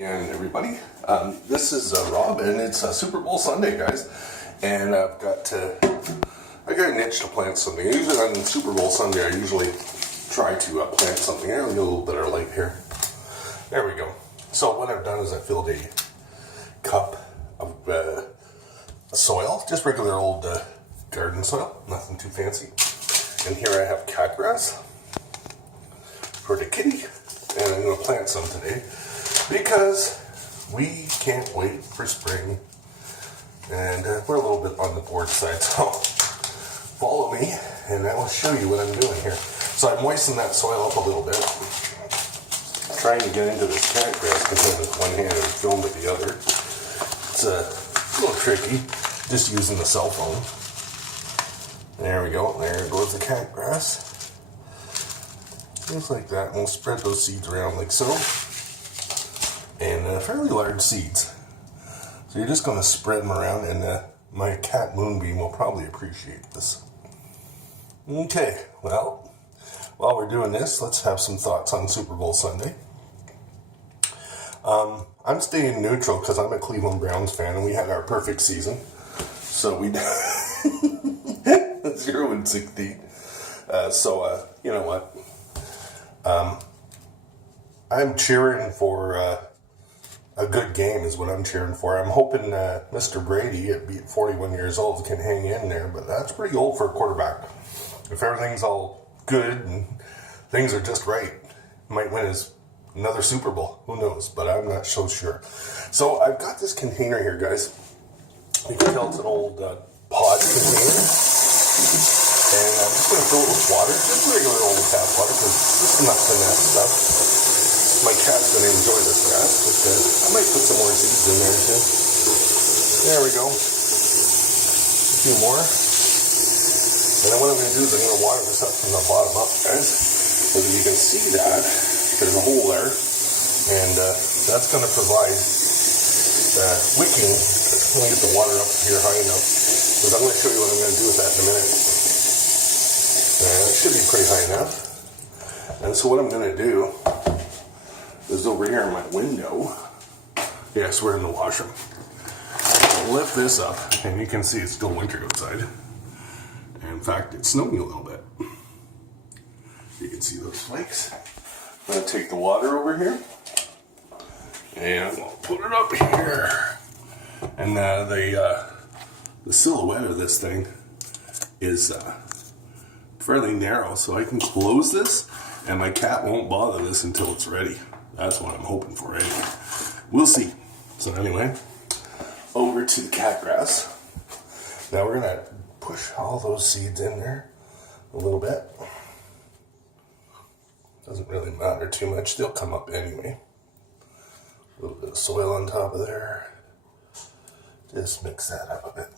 And everybody, this is Rob, and it's Super Bowl Sunday, guys. And I got an itch to plant something. Usually on Super Bowl Sunday, I usually try to plant something. I'll get a little bit of light here. There we go. So what I've done is I filled a cup of soil, just regular old garden soil, nothing too fancy. And here I have cat grass for the kitty, and I'm going to plant some today because we can't wait for spring, and we're a little bit on the bored side, so follow me and I will show you what I'm doing here. So I moistened that soil up a little bit, trying to get into this cat grass because with one hand and film with the other. It's a little tricky, just using the cell phone. There we go, there goes the cat grass. Just like that, and we'll spread those seeds around like so. And fairly large seeds. So you're just going to spread them around, and my cat Moonbeam will probably appreciate this. Okay, well, while we're doing this, let's have some thoughts on Super Bowl Sunday. I'm staying neutral because I'm a Cleveland Browns fan, and we had our perfect season. So we 0-16. You know what? I'm cheering for a good game is what I'm cheering for. I'm hoping Mr. Brady, at 41 years old, can hang in there, but that's pretty old for a quarterback. If everything's all good and things are just right, might win another Super Bowl. Who knows? But I'm not so sure. So I've got this container here, guys. You can tell it's an old pod container. And I'm just going to fill it with water, just regular old tap water, because there's nothing in that stuff. My cat's going to enjoy this grass, but I might put some more seeds in there too. There we go. A few more. And then what I'm going to do is I'm going to water this up from the bottom up, guys. So that you can see that there's a hole there. And that's going to provide wicking. Let me get the water up here high enough, because I'm going to show you what I'm going to do with that in a minute. It should be pretty high enough. And so what I'm going to do is over here in my window. Yes, we're in the washroom. I'll lift this up, and you can see it's still winter outside. And in fact, it's snowing a little bit. You can see those flakes. I'm going to take the water over here, and I'll put it up here. And the silhouette of this thing is fairly narrow, so I can close this, and my cat won't bother this until it's ready. That's what I'm hoping for anyway. We'll see. So anyway, over to the cat grass. Now we're going to push all those seeds in there a little bit. Doesn't really matter too much. They'll come up anyway. A little bit of soil on top of there. Just mix that up a bit.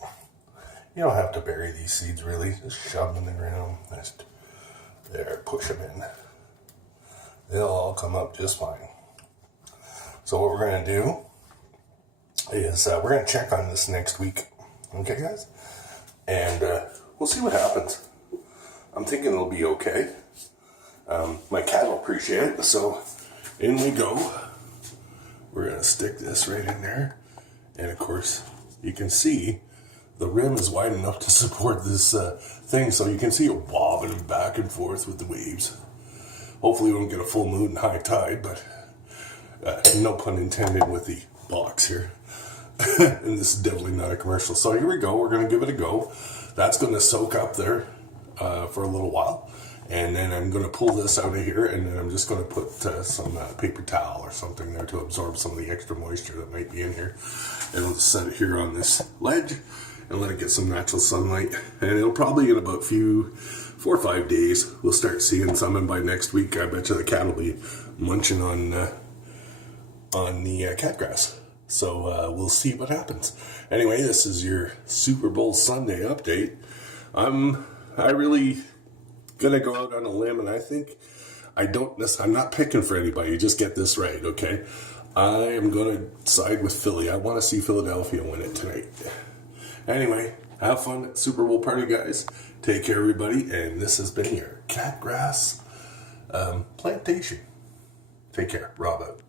You don't have to bury these seeds really. Just shove them in the ground. Just there, push them in. They'll all come up just fine. So what we're going to do is we're going to check on this next week. Okay, guys? And we'll see what happens. I'm thinking it'll be okay. My cat will appreciate it. So in we go. We're going to stick this right in there. And of course, you can see the rim is wide enough to support this thing. So you can see it wobbling back and forth with the waves. Hopefully we won't get a full moon and high tide, but no pun intended with the box here. And this is definitely not a commercial. So here we go. We're going to give it a go. That's going to soak up there for a little while. And then I'm going to pull this out of here, and then I'm just going to put some paper towel or something there to absorb some of the extra moisture that might be in here. And we'll just set it here on this ledge and let it get some natural sunlight. And it'll probably in about 4 or 5 days, we'll start seeing some, and by next week, I bet you the cat will be munching on the cat grass. So we'll see what happens. Anyway, this is your Super Bowl Sunday update. I really gonna go out on a limb, and I think I'm not picking for anybody. Just get this right, okay? I am gonna side with Philly. I want to see Philadelphia win it tonight. Anyway, have fun at Super Bowl party, guys. Take care, everybody, and this has been your cat grass plantation. Take care. Rob out.